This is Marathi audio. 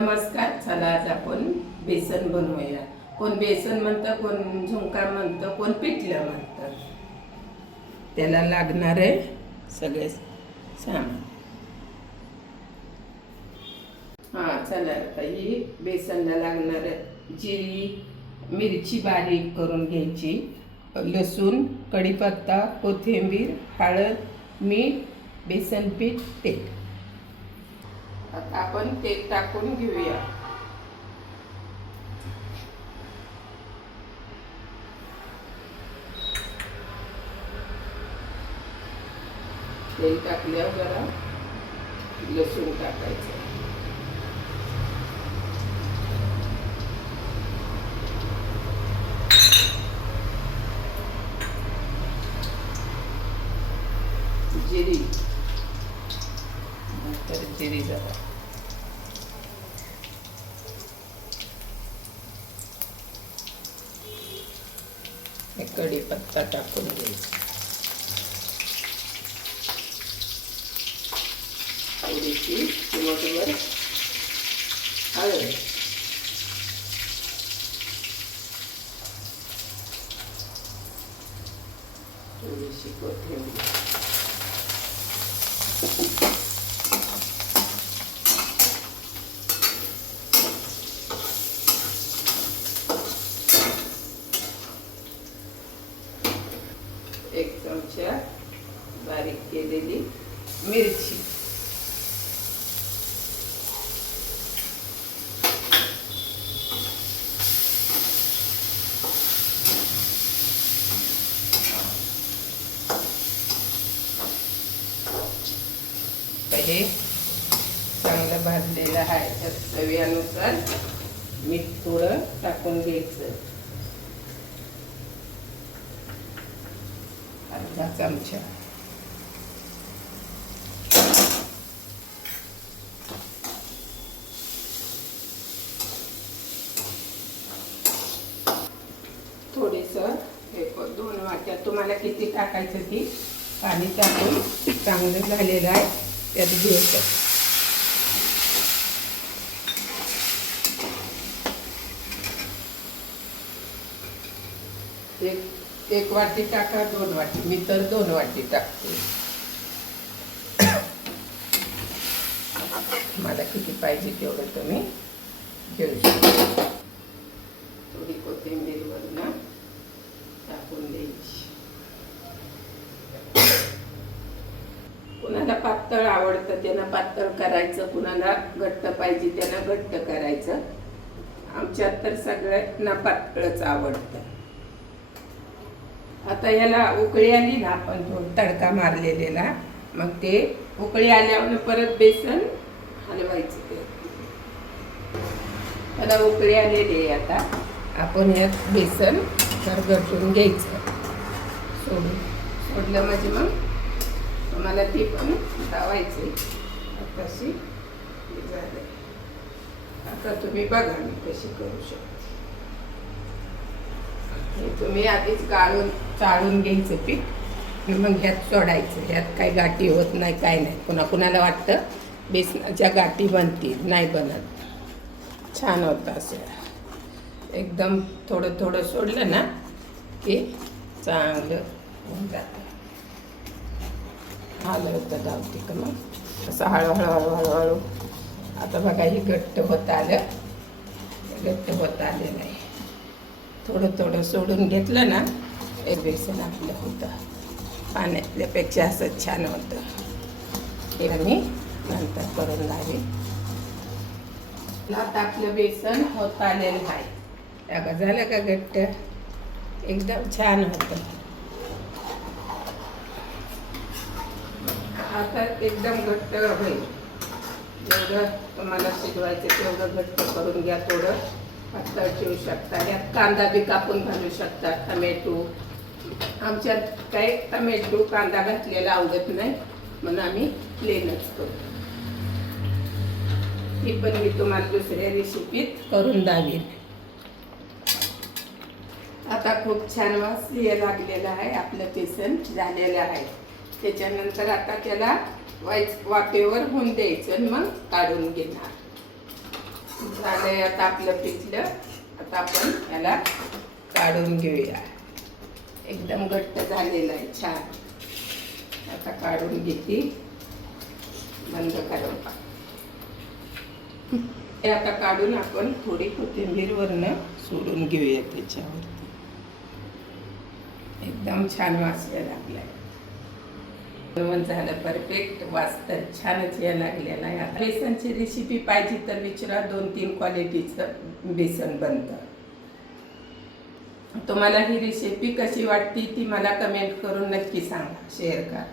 नमस्कार चला आज आपण बेसन बनवूया. कोण बेसन म्हणतं कोण झुंका म्हणतं कोण पिठलं म्हणतं? त्याला लागणार आहे सगळे सामान. हां चला आता ही बेसनला लागणार जिरी मिरची बारीक करून घ्यायची. लसूण कढीपत्ता कोथिंबीर हळद मीठ बेसन पीठ तेल. आता आपण तेल टाकून घेऊया. तेल टाकल्यावर जरा लसूण टाकायचं. जिरी. नंतर जिरी जरा. हे कढीपत्ता टाकून घ्यायचा थोडीशी चिमटभर हळद थोडीशी कोथिंबीर एक चमचा बारीक केलेली मिरची. हे चांगलं भाजलेलं आहे. तर चवीनुसार मीठ थोडं टाकून घ्यायचं. अर्धा चमचा हे दोन वाट्या तुम्हाला किती टाकायचं ती पाणी टाकून चांगलं झालेलं आहे त्यात घ्यायचं एक एक वाटी टाका दोन वाटी. मी तर दोन वाटी टाकते. मला किती पाहिजे तेवढं तुम्ही घेऊ शकता. थोडी कोथिंबीर वरून टाकून द्यायची. कुणाला पातळ आवडतं त्यांना पातळ करायचं. कुणाला घट्ट पाहिजे त्यांना घट्ट करायचं. आमच्यात तर सगळ्यांना पातळच आवडतं. आता याला उकळी आली ना आपण थोडं तडका मारलेला मग ते उकळी आल्यावर परत बेसन हलवायचं ते. त्याला उकळी आलेली आहे आता. आपण यात बेसन गरगटून घ्यायचं. सोडून. सोडलं म्हणजे मग तुम्हाला ती पण लावायची तशी झालं आता तुम्ही बघा मी कशी करू शकते. तुम्ही आधीच गाळून चाळून घ्यायचं पीठ. आणि मग ह्यात सोडायचं. ह्यात काही गाठी होत नाही काय नाही. कुणा कुणाला वाटतं? बेसनाच्या गाठी बनतील नाही बनत. छान होतं असं. एकदम थोडं थोडं सोडलं ना की चांगलं होऊन जातं. आलं होतं धावते का मग? असं हळूहळू हळूहळू हळू आता बघा हे घट्ट होत आलं. घट्ट होत आले नाही थोडं थोडं सोडून घेतलं ना हे बेसन आपलं होतं. पाण्यातल्यापेक्षा असं छान होतं. हे मी नंतर करून लागेल आता आपलं बेसन होत आलेलं आहे. त्या झालं का घट्ट? एकदम छान होतं. आता एकदम घट्ट होईल. जेवढं तुम्हाला शिजवायचं तेवढं घट्ट करून घ्या थोडं. पातळ ठेवू शकता. यात कांदा बी कापून घालू शकता टमॅटो. आमच्यात काही टमॅटो कांदा घातलेला आवडत नाही म्हणून आम्ही प्लेनच करतो ही पण मी तुम्हाला दुसऱ्या रेसिपीत करून दावीन आता खूप छान वास हे लागलेला आहे आपलं बेसन झालेलं आहे. त्याच्यानंतर आता त्याला वाईच वाफेवर होऊन द्यायचं आणि मग काढून घेणार. झालंय आता आपलं पिठलं. आता आपण याला काढून घेऊया. एकदम घट्ट झालेलं आहे छान. आता काढून घेते. बंद करून हे आता काढून आपण थोडी कोथिंबीरवरनं सोडून घेऊया त्याच्यावरती. एकदम छान वास यायला जेवण झालं परफेक्ट वास छानच या लागलेला आहे. बेसनची रेसिपी पाहिजे तर विचारा दोन तीन क्वालिटीचं बेसन बनतं. तुम्हाला ही रेसिपी कशी वाटते ती मला कमेंट करून नक्की सांगा. शेअर करा.